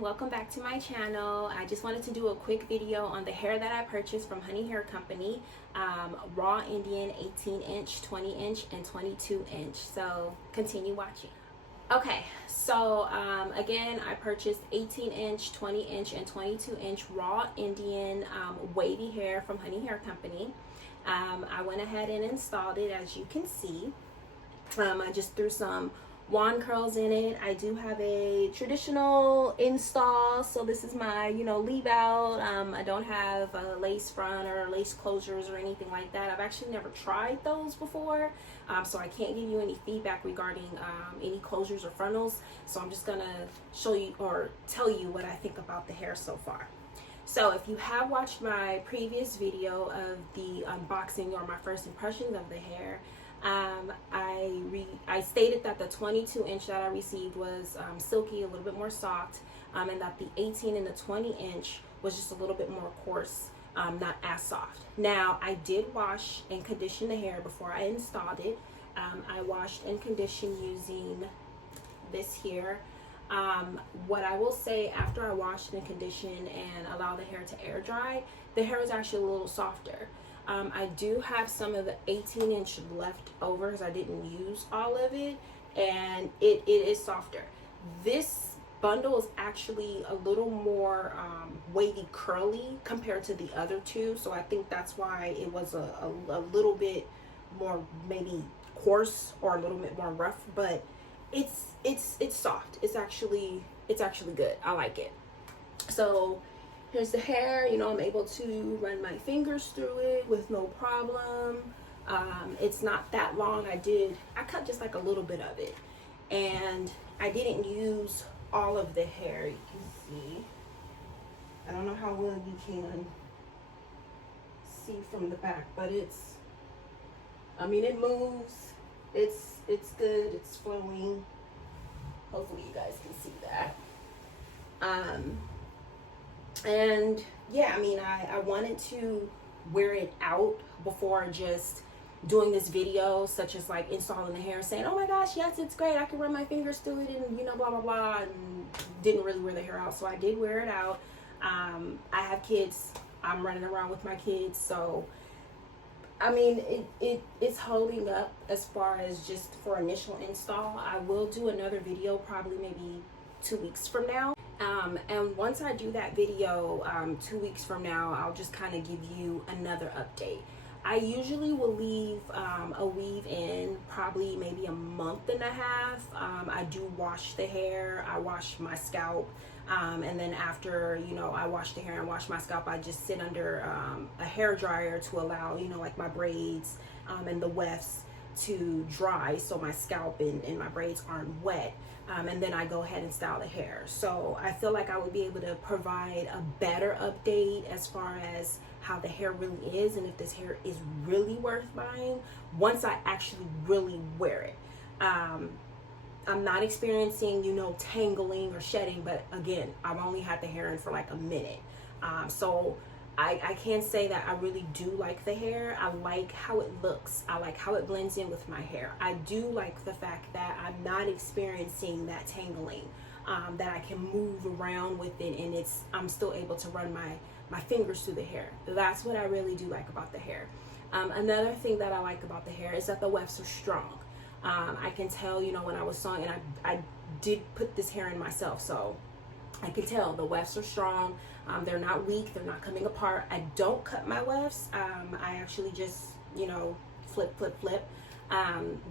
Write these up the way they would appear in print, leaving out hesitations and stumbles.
welcome back to my channel. I just wanted to do a quick video on the hair that I purchased from Honey Hair Company. Raw Indian 18-inch, 20-inch, and 22-inch. So continue watching. Okay, so again, I purchased 18-inch, 20-inch, and 22-inch Raw Indian wavy hair from Honey Hair Company. I went ahead and installed it, as you can see. I just threw some wand curls in it. I do have a traditional install, so this is my leave out. I don't have a lace front or lace closures or anything like that. I've actually never tried those before, so I can't give you any feedback regarding any closures or frontals. So I'm just gonna show you or tell you what I think about the hair so far. So if you have watched my previous video of the unboxing or my first impressions of the hair, I stated that the 22-inch that I received was silky, a little bit more soft, and that the 18 and the 20-inch was just a little bit more coarse, not as soft. Now, I did wash and condition the hair before I installed it. I washed and conditioned using this here. What I will say, after I washed and conditioned and allowed the hair to air dry, the hair was actually a little softer. I do have some of the 18-inch left over because I didn't use all of it, and it is softer. This bundle is actually a little more wavy curly compared to the other two, so I think that's why it was a little bit more maybe coarse or a little bit more rough, but it's soft. It's actually good. I like it. So here's the hair. I'm able to run my fingers through it with no problem. It's not that long. I cut just like a little bit of it, and I didn't use all of the hair. You can see, I don't know how well you can see from the back, but it moves. It's good. It's flowing. Hopefully you guys can see that. And yeah, I wanted to wear it out before just doing this video, such as like installing the hair, saying, oh my gosh, yes, it's great, I can run my fingers through it, and blah blah blah, and didn't really wear the hair out. So I did wear it out. I have kids. I'm running around with my kids, so it's holding up as far as just for initial install. I will do another video probably maybe 2 weeks from now. And once I do that video 2 weeks from now, I'll just kind of give you another update. I usually will leave a weave in probably maybe a month and a half. I do wash the hair, I wash my scalp, and then after I wash the hair and wash my scalp, I just sit under a hair dryer to allow like my braids and the wefts to dry, so my scalp and my braids aren't wet. And then I go ahead and style the hair. So I feel like I would be able to provide a better update as far as how the hair really is, and if this hair is really worth buying once I actually really wear it. I'm not experiencing tangling or shedding, but again, I've only had the hair in for like a minute. So I can say that I really do like the hair. I like how it looks. I like how it blends in with my hair. I do like the fact that I'm not experiencing that tangling, that I can move around with it, and I'm still able to run my fingers through the hair. That's what I really do like about the hair. Another thing that I like about the hair is that the wefts are strong. I can tell, when I was sewing, and I did put this hair in myself, so I can tell the wefts are strong. They're not weak. They're not coming apart. I don't cut my wefts. I actually just, flip.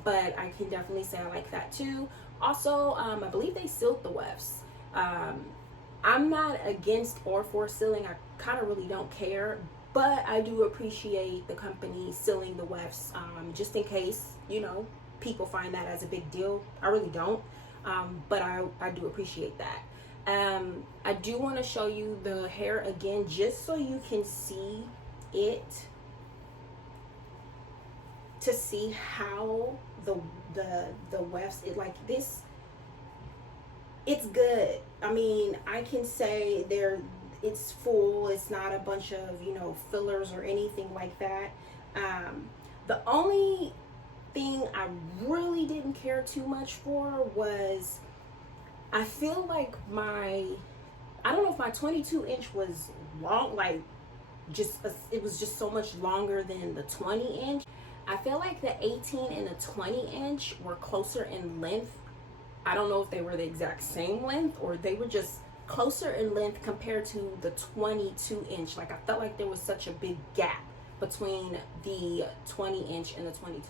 But I can definitely say I like that too. Also, I believe they sealed the wefts. I'm not against or for sealing. I kind of really don't care. But I do appreciate the company sealing the wefts, just in case, people find that as a big deal. I really don't. But I do appreciate that. I do want to show you the hair again, just so you can see it, to see how the wefts, like this, it's good. I can say it's full. It's not a bunch of fillers or anything like that. The only thing I really didn't care too much for was, I feel like my I don't know if my 22-inch was long, like it was just so much longer than the 20-inch. I feel like the 18 and the 20-inch were closer in length. I don't know if they were the exact same length or they were just closer in length compared to the 22-inch. Like I felt like there was such a big gap between the 20-inch and the 22.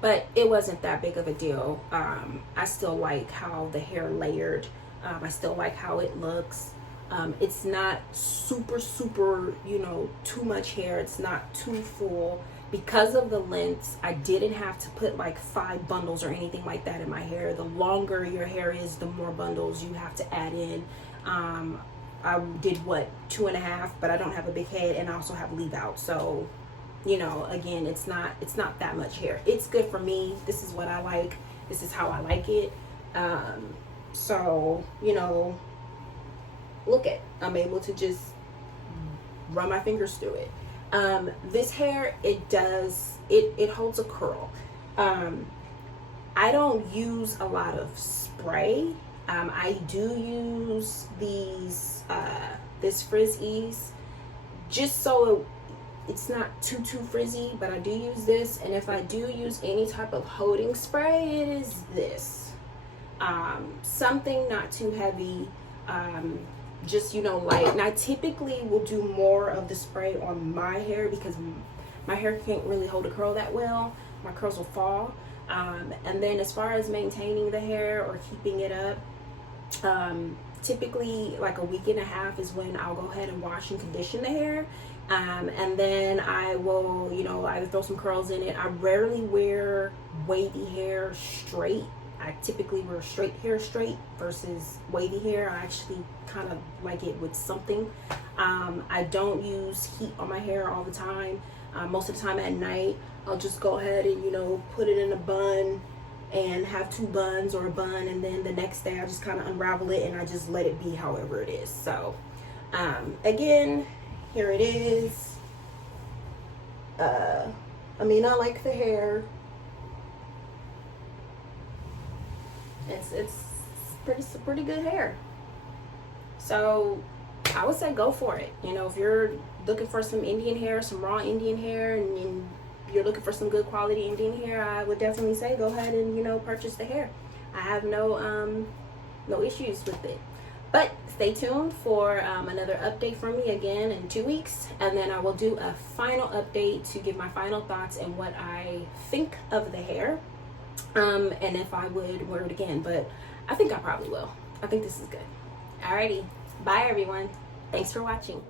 But it wasn't that big of a deal. I still like how the hair layered. I still like how it looks. It's not super, you know, too much hair. It's not too full. Because of the lengths, I didn't have to put like 5 bundles or anything like that in my hair. The longer your hair is, the more bundles you have to add in. I did 2.5, but I don't have a big head and I also have leave out. So, you know, again, it's not that much hair. It's good for me. This is what I like. This is how I like it. So, you know, look at, I'm able to just run my fingers through it. This hair, it holds a curl. I don't use a lot of spray. I do use this Frizz Ease just so it's not too frizzy, but I do use this. And if I do use any type of holding spray, it is this. Something not too heavy, just, you know, light. And I typically will do more of the spray on my hair because my hair can't really hold a curl that well. My curls will fall. And then as far as maintaining the hair or keeping it up, typically like a week and a half is when I'll go ahead and wash and condition the hair. And then I will, you know, either throw some curls in it. I rarely wear wavy hair straight. I typically wear straight hair straight versus wavy hair. I actually kind of like it with something. I don't use heat on my hair all the time. Most of the time at night, I'll just go ahead and, you know, put it in a bun and have 2 buns or a bun, and then the next day I just kind of unravel it and I just let it be however it is. So again, here it is. I mean, I like the hair. It's pretty good hair. So I would say go for it. You know, if you're looking for some Indian hair, some raw Indian hair, and you're looking for some good quality Indian hair, I would definitely say go ahead and, you know, purchase the hair. I have no issues with it. But stay tuned for another update from me again in 2 weeks, and then I will do a final update to give my final thoughts and what I think of the hair, and if I would wear it again. But I think I probably will. I think this is good. Alrighty, bye everyone. Thanks for watching.